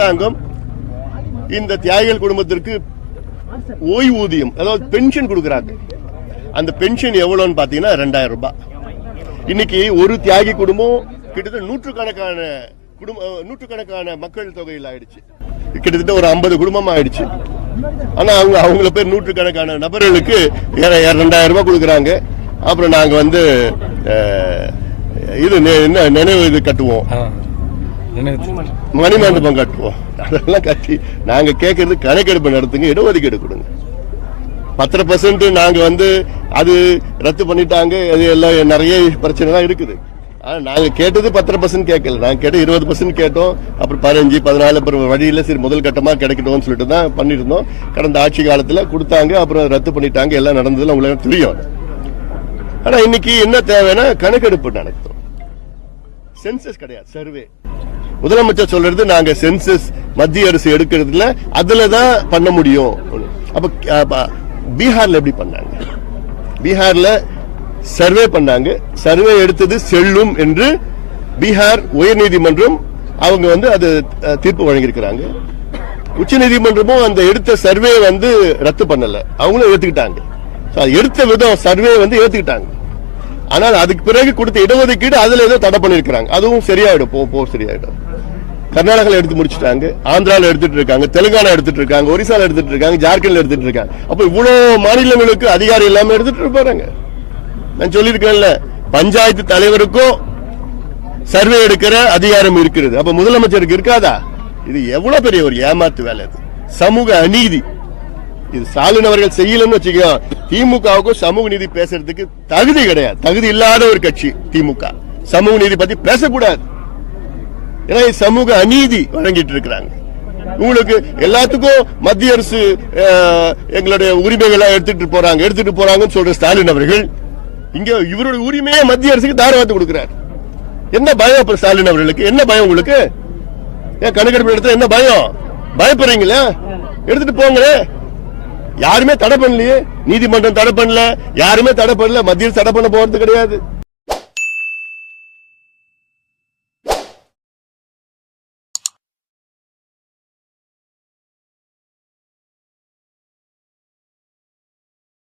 அரசாங்கம் இந்த தியாகிகள் குடும்பத்திற்கு ஓய்வூதியம் அதாவது பென்ஷன் கொடுக்கறாங்க. அந்த பென்ஷன் எவ்வளவுன்னு பாத்தீங்கன்னா ரெண்டாயிரம் ரூபாய். இன்னைக்கு ஒரு தியாகி குடும்பம் கிட்டத்தட்ட நூற்றுக்கணக்கான குடும்ப நூற்றுக்கணக்கான மக்கள் தொகையில் ஆயிடுச்சு. கிட்டத்தட்ட ஒரு ஐம்பது குடும்பம் ஆயிடுச்சு. ஆனா அவங்க அவங்கள பேர் நூற்றுக்கணக்கான நபர்களுக்கு ரெண்டாயிரம் ரூபாய் கொடுக்குறாங்க. அப்புறம் நாங்க வந்து இது என்ன நினைவு இது கட்டுவோம். மணிமண்டபம் கட்டுவோம் அதெல்லாம் கட்டி நாங்க கேட்கறது கணக்கெடுப்பு நடத்துங்க இடஒதுக்கீடு கொடுங்க. பத்தரை பர்சன்ட் நாங்க வந்து அது ரத்து பண்ணிட்டாங்க அது எல்லாம் நிறைய பிரச்சனை இருக்குது. ஆனால் நாங்கள் கேட்டது பத்தரை பர்சன்ட் கேட்கல. நாங்கள் கேட்ட இருபது பர்சன்ட் கேட்டோம். அப்புறம் பதினஞ்சு பதினாலு அப்புறம் வழியில் சரி முதல் கட்டமாக கிடைக்கட்டும்னு சொல்லிட்டு தான் பண்ணியிருந்தோம். கடந்த ஆட்சி காலத்தில் கொடுத்தாங்க அப்புறம் ரத்து பண்ணிட்டாங்க. எல்லாம் நடந்ததுல உங்களுக்கு தெரியும். ஆனால் இன்னைக்கு என்ன தேவைன்னா கணக்கெடுப்பு நடத்தும் சென்சஸ் கிடையாது சர்வே முதலமைச்சர் சொல்றது நாங்க சென்சஸ் மத்திய அரசு எடுக்கிறதுல அதுல தான் பண்ண முடியும். அப்ப பீகார்ல எப்படி பண்ணாங்க? பீகார்ல சர்வே பண்ணாங்க. சர்வே எடுத்தது செல்லும் என்று பீகார் உயர்நீதிமன்றம் அவங்க வந்து அது தீர்ப்பு வழங்கியிருக்கிறாங்க. உச்சநீதிமன்றமும் அந்த எடுத்த சர்வே வந்து ரத்து பண்ணல. அவங்களும் ஏத்துக்கிட்டாங்க. எடுத்த விதம் சர்வே வந்து ஏத்துக்கிட்டாங்க. ஆனால் அதுக்கு பிறகு கொடுத்த இடஒதுக்கீடு அதுல ஏதோ தடை பண்ணிருக்கிறாங்க அதுவும் சரியாயிடும். போ போ சரியாயிடும். கர்நாடகாவில் எடுத்து முடிச்சிட்டாங்க. ஆந்திராவில் எடுத்துட்டு இருக்காங்க. தெலுங்கானா எடுத்துட்டு இருக்காங்க. ஒரிசால எடுத்துட்டு இருக்காங்க. ஜார்க்கண்ட்ல எடுத்துட்டு இருக்காங்க. அப்ப இவ்வளவு மாநிலங்களுக்கு அதிகாரம் இல்லாம எடுத்துட்டு இருப்பாங்க நான் சொல்லியிருக்கேன்ல பஞ்சாயத்து தலைவருக்கும் சர்வே எடுக்கிற அதிகாரம் இருக்கிறது. அப்ப முதலமைச்சருக்கு இருக்காதா? இது எவ்வளவு பெரிய ஒரு ஏமாத்து வேலை இது சமூக அநீதி. இது ஸ்டாலின் அவர்கள் செய்யலன்னு வச்சுக்கோ திமுகவுக்கும் சமூக நீதி பேசுறதுக்கு தகுதி கிடையாது. தகுதி இல்லாத ஒரு கட்சி திமுக. சமூக நீதி பத்தி பேசக்கூடாது. ஏன்னா சமூக அநீதி வழங்கிட்டு இருக்கிறாங்க. உங்களுக்கு எல்லாத்துக்கும் மத்திய அரசு எங்களுடைய உரிமைகளை எடுத்துட்டு போறாங்க எடுத்துட்டு போறாங்கன்னு சொல்ற ஸ்டாலின் அவர்கள் இங்க இவருடைய உரிமையை மத்திய அரசுக்கு தாரவாத்து கொடுக்கிறார். என்ன பயம் அப்ப ஸ்டாலின் அவர்களுக்கு? என்ன பயம் உங்களுக்கு? ஏன் கணக்கெடுப்பு எடுத்தா என்ன பயம்? பயப்படுறீங்களா? எடுத்துட்டு போங்களே? யாருமே தடை பண்ணலையே. நீதிமன்றம் தடை பண்ணல. யாருமே தடை பண்ணல. மத்தியில் தடை பண்ண போறது கிடையாது.